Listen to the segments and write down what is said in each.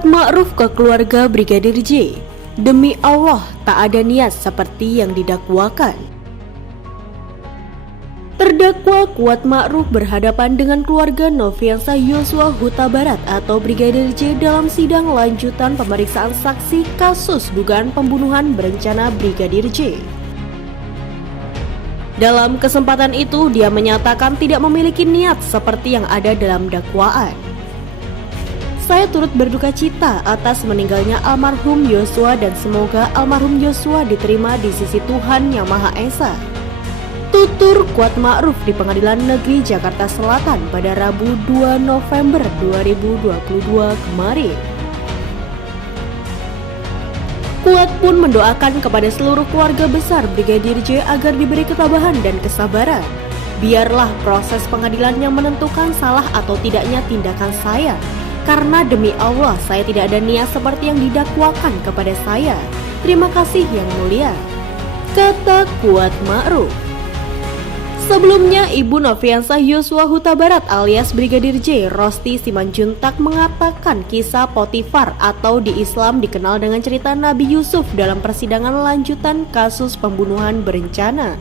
Kuat Ma'ruf ke keluarga Brigadir J. Demi Allah, tak ada niat seperti yang didakwakan. Terdakwa Kuat Ma'ruf berhadapan dengan keluarga Nofriansah Yosua Huta Barat atau Brigadir J dalam sidang lanjutan pemeriksaan saksi kasus dugaan pembunuhan berencana Brigadir J. Dalam kesempatan itu, dia menyatakan tidak memiliki niat seperti yang ada dalam dakwaan. Saya turut berduka cita atas meninggalnya almarhum Yosua dan semoga almarhum Yosua diterima di sisi Tuhan Yang Maha Esa. Tutur Kuat Ma'ruf di Pengadilan Negeri Jakarta Selatan pada Rabu 2 November 2022 kemarin. Kuat pun mendoakan kepada seluruh keluarga besar Brigadir J agar diberi ketabahan dan kesabaran. Biarlah proses pengadilan yang menentukan salah atau tidaknya tindakan saya. Karena demi Allah saya tidak ada niat seperti yang didakwakan kepada saya. Terima kasih yang mulia, kata Kuat Ma'ruf. Sebelumnya, Ibu Nofriansah Yosua Huta Barat alias Brigadir J, Rosti Simanjuntak mengatakan kisah Potifar atau di Islam dikenal dengan cerita Nabi Yusuf dalam persidangan lanjutan kasus pembunuhan berencana.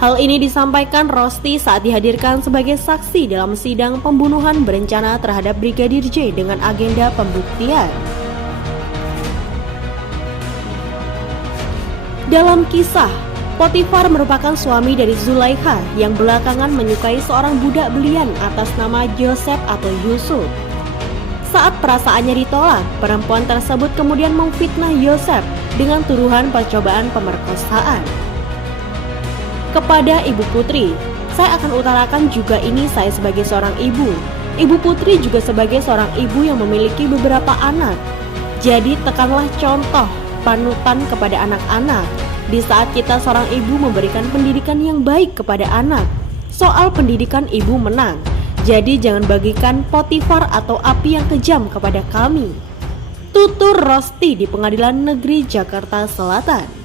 Hal ini disampaikan Rosti saat dihadirkan sebagai saksi dalam sidang pembunuhan berencana terhadap Brigadir J dengan agenda pembuktian. Dalam kisah, Potifar merupakan suami dari Zulaikha yang belakangan menyukai seorang budak belian atas nama Joseph atau Yusuf. Saat perasaannya ditolak, perempuan tersebut kemudian memfitnah Yosef dengan tuduhan percobaan pemerkosaan. Kepada Ibu Putri, saya akan utarakan juga ini saya sebagai seorang ibu. Ibu Putri juga sebagai seorang ibu yang memiliki beberapa anak. Jadi tekanlah contoh, panutan kepada anak-anak. Di saat kita seorang ibu memberikan pendidikan yang baik kepada anak. Soal pendidikan ibu menang. Jadi jangan bagikan Potifar atau api yang kejam kepada kami. Tutur Rosti di Pengadilan Negeri Jakarta Selatan.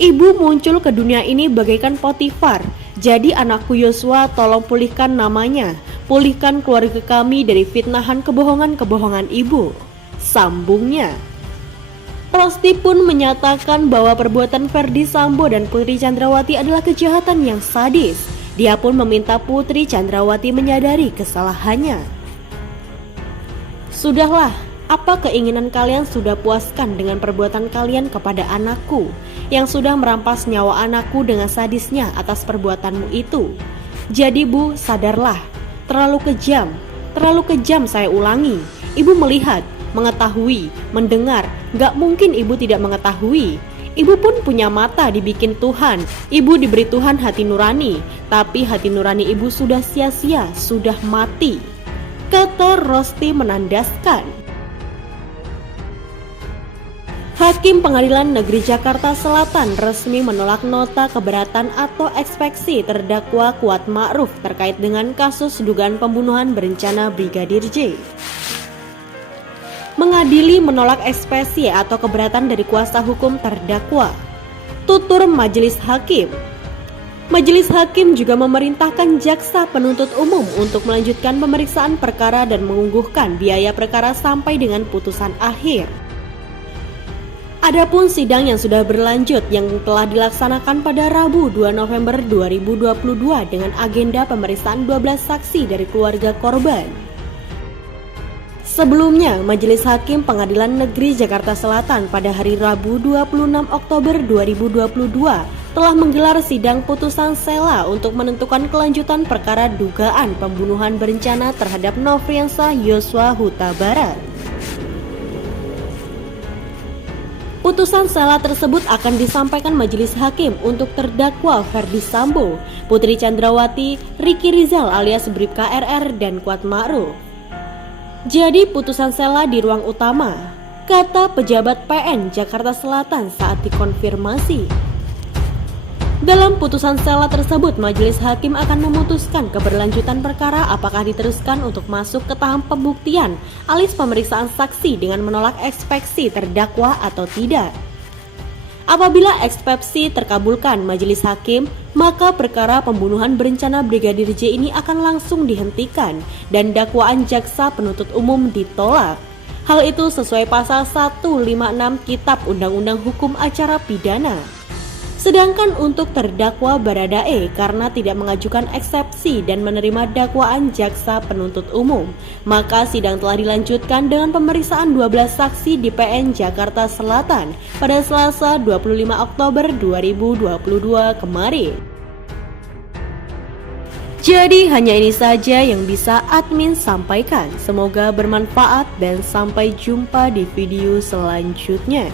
Ibu muncul ke dunia ini bagaikan Potifar. Jadi anakku Yosua, tolong pulihkan namanya. Pulihkan keluarga kami dari fitnahan kebohongan-kebohongan ibu, sambungnya. Rosti pun menyatakan bahwa perbuatan Ferdy Sambo dan Putri Chandrawati adalah kejahatan yang sadis. Dia pun meminta Putri Chandrawati menyadari kesalahannya. Sudahlah, apa keinginan kalian sudah puaskan dengan perbuatan kalian kepada anakku yang sudah merampas nyawa anakku dengan sadisnya atas perbuatanmu itu. Jadi Bu, sadarlah, terlalu kejam saya ulangi. Ibu melihat, mengetahui, mendengar, gak mungkin ibu tidak mengetahui. Ibu pun punya mata dibikin Tuhan, ibu diberi Tuhan hati nurani, tapi hati nurani ibu sudah sia-sia, sudah mati, kata Rosti menandaskan. Hakim Pengadilan Negeri Jakarta Selatan resmi menolak nota keberatan atau ekspeksi terdakwa Kuat Ma'ruf terkait dengan kasus dugaan pembunuhan berencana Brigadir J. Mengadili menolak ekspeksi atau keberatan dari kuasa hukum terdakwa. Tutur Majelis Hakim. Majelis Hakim juga memerintahkan jaksa penuntut umum untuk melanjutkan pemeriksaan perkara dan mengukuhkan biaya perkara sampai dengan putusan akhir. Adapun sidang yang sudah berlanjut yang telah dilaksanakan pada Rabu 2 November 2022 dengan agenda pemeriksaan 12 saksi dari keluarga korban. Sebelumnya, Majelis Hakim Pengadilan Negeri Jakarta Selatan pada hari Rabu 26 Oktober 2022 telah menggelar sidang putusan sela untuk menentukan kelanjutan perkara dugaan pembunuhan berencana terhadap Nofriansah Yosua Huta Barat. Putusan sela tersebut akan disampaikan Majelis Hakim untuk terdakwa Ferdy Sambo, Putri Chandrawati, Ricky Rizal alias Bribka RR, dan Kuat Ma'ruf. Jadi putusan sela di ruang utama, kata pejabat PN Jakarta Selatan saat dikonfirmasi. Dalam putusan sela tersebut, Majelis Hakim akan memutuskan keberlanjutan perkara apakah diteruskan untuk masuk ke tahap pembuktian alias pemeriksaan saksi dengan menolak ekspeksi terdakwa atau tidak. Apabila ekspeksi terkabulkan Majelis Hakim, maka perkara pembunuhan berencana Brigadir J ini akan langsung dihentikan dan dakwaan jaksa penuntut umum ditolak. Hal itu sesuai pasal 156 Kitab Undang-Undang Hukum Acara Pidana. Sedangkan untuk terdakwa Baradae karena tidak mengajukan eksepsi dan menerima dakwaan jaksa penuntut umum, maka sidang telah dilanjutkan dengan pemeriksaan 12 saksi di PN Jakarta Selatan pada Selasa 25 Oktober 2022 kemarin. Jadi hanya ini saja yang bisa admin sampaikan. Semoga bermanfaat dan sampai jumpa di video selanjutnya.